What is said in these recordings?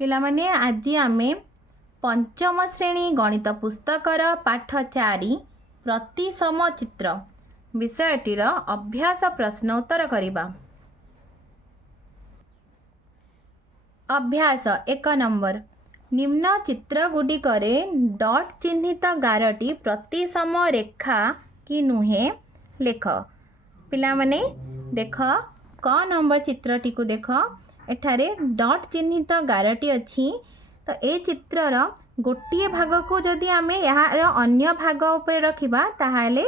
ପିଲାମାନେ ଆଜି ଆମେ पंचम श्रेणी गणित पुस्तकर पाठ 4 प्रतिसम चित्र विषयटीर अभ्यास प्रश्न उत्तर करिबा। अभ्यास 1 नंबर निम्न चित्र गुडिकरे डॉट चिन्हित गारटी प्रतिसम रेखा कि नुहे लेख। पिला माने देख क नंबर चित्रटी को देख एठारे डॉट चिन्हित गारटी अछि तो ए चित्रर गोटे भाग को जदि आमे यार अन्य भाग उपर रखिबा ताहाले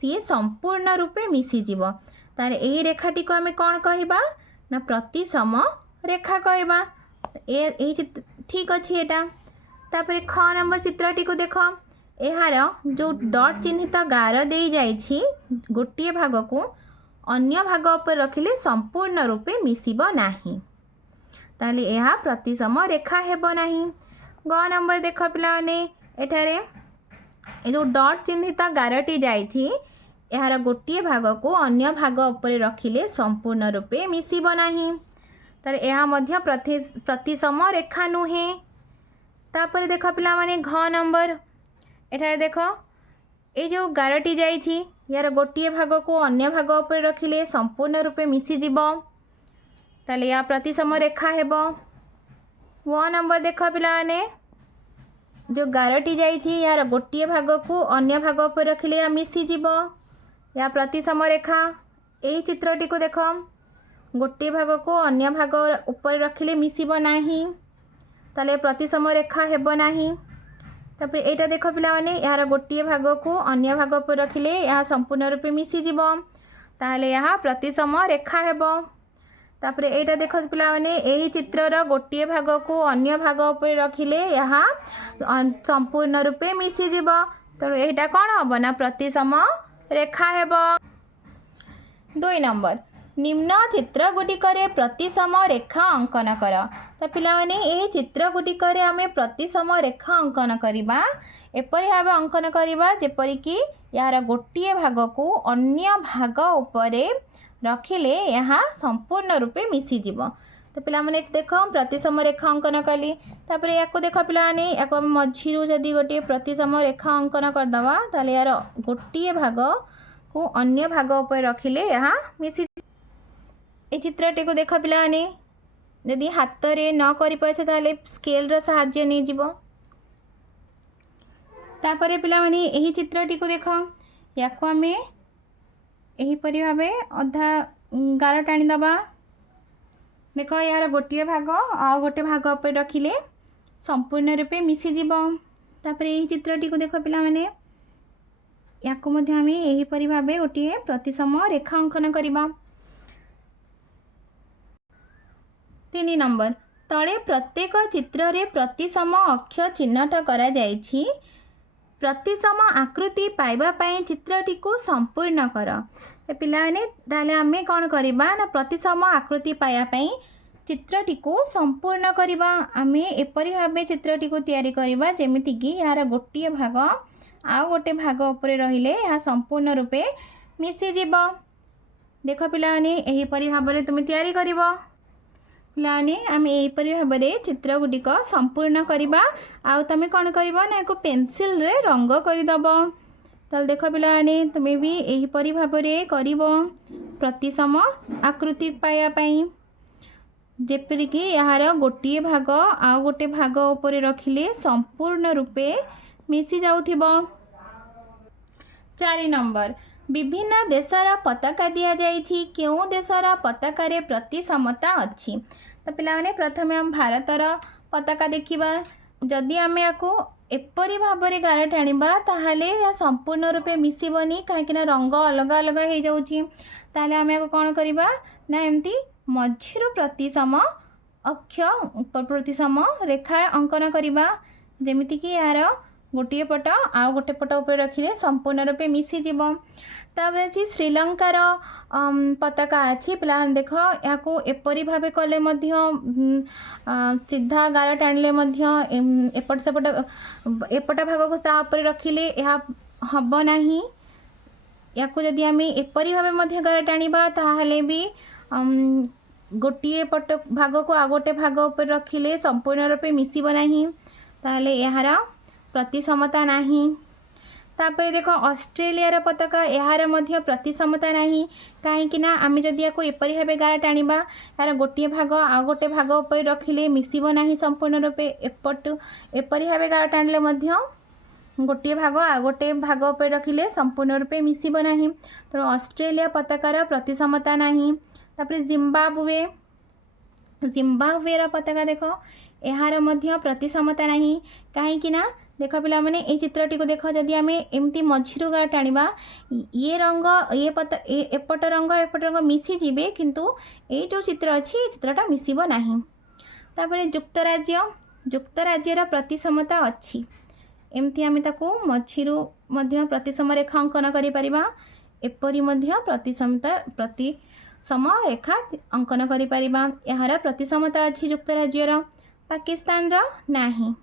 सी संपूर्ण रूपे मिसी जीवो तारे एही रेखाटी को आमे कोन कहिबा ना प्रतिसम रेखा कहबा। ए चित्र ठीक अछि एटा। तापर ख नंबर चित्रटी को देखो एहार जो डॉट चिन्हित गार दे जाइछि गोटे भाग को अन्य भाग उपर रखिले संपूर्ण रूपे मिसिबो नाही ताले यह प्रतिसम रेखा हेबो नाही। ग नंबर देख पिलाने एठारे ए जो डॉट चिन्हित गारटी जाइछि यार गोटे भाग को अन्य भाग उपर रखिले संपूर्ण रूपे मिसिबो नाही ताले यह मध्य प्रतिसम रेखा नुहे। तापर देख पिला माने घ नंबर एठारे देख ए जो गारटी जाइछि यार गोटे भाग को अन्य भाग उपर रखिले संपूर्ण रूपे मिसी जीवो ताले या प्रतिसम रेखा हेबो। व नंबर देख पिलाने जो गारटी जाइछि यार गोटे भाग को अन्य भाग उपर रखिले मिसी जीवो या प्रतिसम रेखा। एही चित्रटी को देख गोटे भाग को अन्य भाग उपर रखिले मिसिबो नाही ताले प्रतिसम रेखा हेबो नाही। तापर एटा देख पिला माने यार गोटे भाग को अन्य भाग उपर रखिले या संपूर्ण रूपे मिसी जीवो ताले या प्रतिसम रेखा हेबो। तापर एटा देख पिला माने एही चित्रर गोटे भाग को अन्य भाग उपर रखिले यहाँ संपूर्ण रूपे मिसी जीवो तेणु एटा कौन हम ना प्रतिसम रेखा हेबो। 2 नंबर निम्न चित्र गुडिकरे प्रतिसम रेखा अंकन कर। तो पिला माने एही चित्र गुडिकरे आमे प्रतिसम रेखा अंकन करिबा एपरि भाव अंकन करिबा जेपरि कि यार गोटे भाग को अन्य भाग उपरे रखिले यहाँ संपूर्ण रूपे मिसी जीवो। तो पिला माने देख प्रतिसम रेखा अंकन कली तापर याको देख पिला माने याको मझिरु जदि गोटे प्रतिसम रेखा अंकन कर दवा ताले यार गोटे भाग को अन्य भाग उपर रखिले यहाँ मिसी। ए चित्रटी को देख पिला माने यदि हाथ रे न करि पाछे ताले स्केल रो सहाय्य नै जीवो। तापर पिला माने एही चित्रटी को देख याको आमे एही परि भाबे अधा गार टाणी दबा देख यार गोटे भाग आ गोटे भाग उपर रखिले संपूर्ण रूपे मिसी जीवो। तापर एही चित्रटी को देख पिला माने याको मध्ये आमे एही परि भाबे गोटे प्रतिसम रेखा अंकन करिबा। 3 नंबर तले प्रत्येक चित्र रे प्रतिसम अक्ष चिन्हट करा जाइछि प्रतिसम आकृति पाइबा पई चित्रटी को संपूर्ण कर। पिलाने ताले आमे कौन करिबा ना प्रतिसम आकृति पाइबा पई चित्रटी को संपूर्ण करिबा आमे एपरि भाबे चित्रटी को तैयारी करिबा जेमिति कि यार गोटे भाग आ गोटे भाग ऊपर रहिले या संपूर्ण रूपे मिसी जीवो। देख पिलाने एही परि भाबरे तुम तैयारी करिबो। पिलाने आमे एही परि भाबरे चित्र गुडिक संपूर्ण करिबा आ तमे कौन करिबो ना एको पेंसिल रे रंग करि दबो। ताल देख पिलाने तुमे भी एही परि भाबरे करिबो प्रतिसम आकृति पाया पई जेपरि कि यार गोटे भाग आ गोटे भाग ऊपर रखिले संपूर्ण रूपे मिसी जाउथिबो। 4 नंबर विभिन्न देशर पताका दिया जाइछि केउ देशर पताका रे प्रतिसमता अछि। तो पिला माने प्रथमे हम भारतर पताका देखिबा जदि आमे याको एपरि भाबरे गार टाणीबा ताहाले या संपूर्ण रूपे मिसिबनी काहेकिना रंग अलग अलग हो जाउछि ताहाले आमे याको कोन करिबा ना एमती मझिरु प्रतिसम अक्ष प्रतिसम रेखा अंकन करिबा जेमिति कि यार गोटे पट आ गोटे पट ऊपर रखिले संपूर्ण रूपे मिसी जीवो। तापर अछि श्रीलंकार पताका अछि पिला देख याको एपरि भाबे कले मध्य सीधा गार टाणिले मध्य एपट सेपट एपटा भाग को ता ऊपर रखिले या हबो नाही याको जदि आमे एपरि भाबे मध्य गार टाणीबा ताहाले भी गोटे पट भाग को आ गोटे भाग उपर रखिले संपूर्ण रूपे मिसिब नाही ताहले यार प्रतिसमता नाही। तापर देख ऑस्ट्रेलिया पताका यार मध्य प्रतिसमता नाही कहीं आम जदि या एपरी भाव गार टाणिबा यार गोटे भाग आ गोटे भाग उपर रखिले मिसिब नाही संपूर्ण रूपे एपटू एपरी भाव गार टाणिले मध्य गोटे भाग आ गोटे भाग उपर रखिले संपूर्ण रूपे मिसिब नाही। तेणु ऑस्ट्रेलिया पताकार प्रतिसमता नाही। तापर जिम्बाब्वे जिम्बाब्वेर पताका देख यार मध्य प्रतिसमता नाही कहीं देख पिला माने ए चित्रटी को देख जदि आम एमती मझीरु गार टाणिबा ये रंग ये एपट रंग मिसी जिबे किंतु ए जो चित्र अच्छी ये चित्रटा मिसिब नाही। तापर युक्तराज्यर प्रतिसमता अच्छी एमती आम ताकू मझीरु मध्य प्रतिसम रेखा अंकन करि परिबा एपरी मध्य प्रतिसम रेखा अंकन करि परिबा यार प्रतिसमता अच्छी युक्तराज्यर। पाकिस्तान रो नाही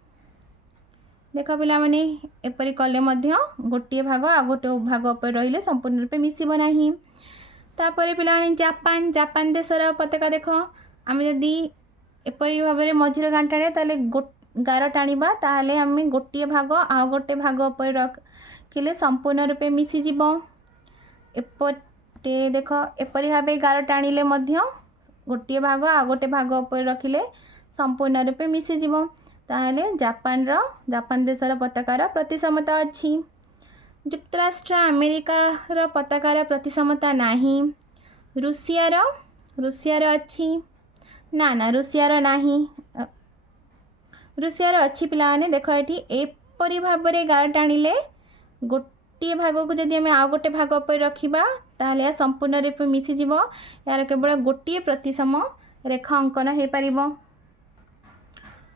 देख पिला माने एपरी कले मध्य गोटे भाग आ गोटे भाग उपर रहिले संपूर्ण रूपे मिसिब नाही। तापर पिला माने जापान देशर पताका देख आम जदि एपरी भाव में मझीर गार टाणे ताले गार टाणिबा ताहले आम गोटे भाग आ गोटे भाग उपर रखिले संपूर्ण रूपे मिसिजिब। एपटे देख एपरी भाव गार टाणिले मध्य गोटे भाग आ गोटे भाग उपर रखिले संपूर्ण रूपे मिसिजिब ताहले जापान देशर पताकार प्रतिसमता अच्छी। युक्तराष्ट्र अमेरिकार पताकार प्रतिसमता नाही। रुषियार अच्छी ना रुषियार नाही रुषियार अच्छी पिला माने देख ये एपरी भाव में गार टाणिले गोटे भाग को जदि आम आ गोटे भाग उपर रखिबा ताहले संपूर्ण रूपे मिसिजिब यार केवल गोटे प्रतिसम रेखा अंकन हो पारिबो।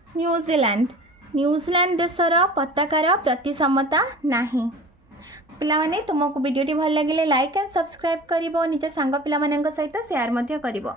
न्यूजीलैंड देशर पताकार प्रतिसमता नाही। पिला माने तुमको वीडियोटी भल लगे लाइक एंड सब्सक्राइब करिवो निज सांग पिला मानक सहित शेयर मध्य करिवो।